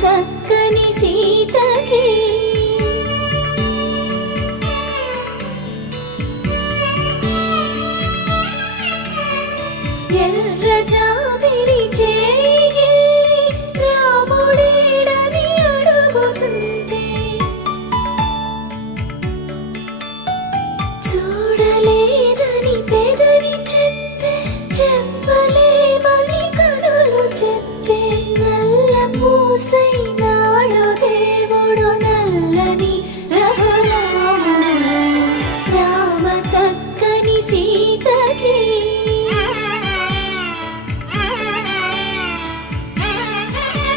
చక్కని సీతకి ఎర్ర జాబిలి చేయి రాముడేడని అడుగుతుంటే చూడలేదని పెదవి చెప్పే చెప్పలేమని కనులు చెప్పే నల్ల పూసైన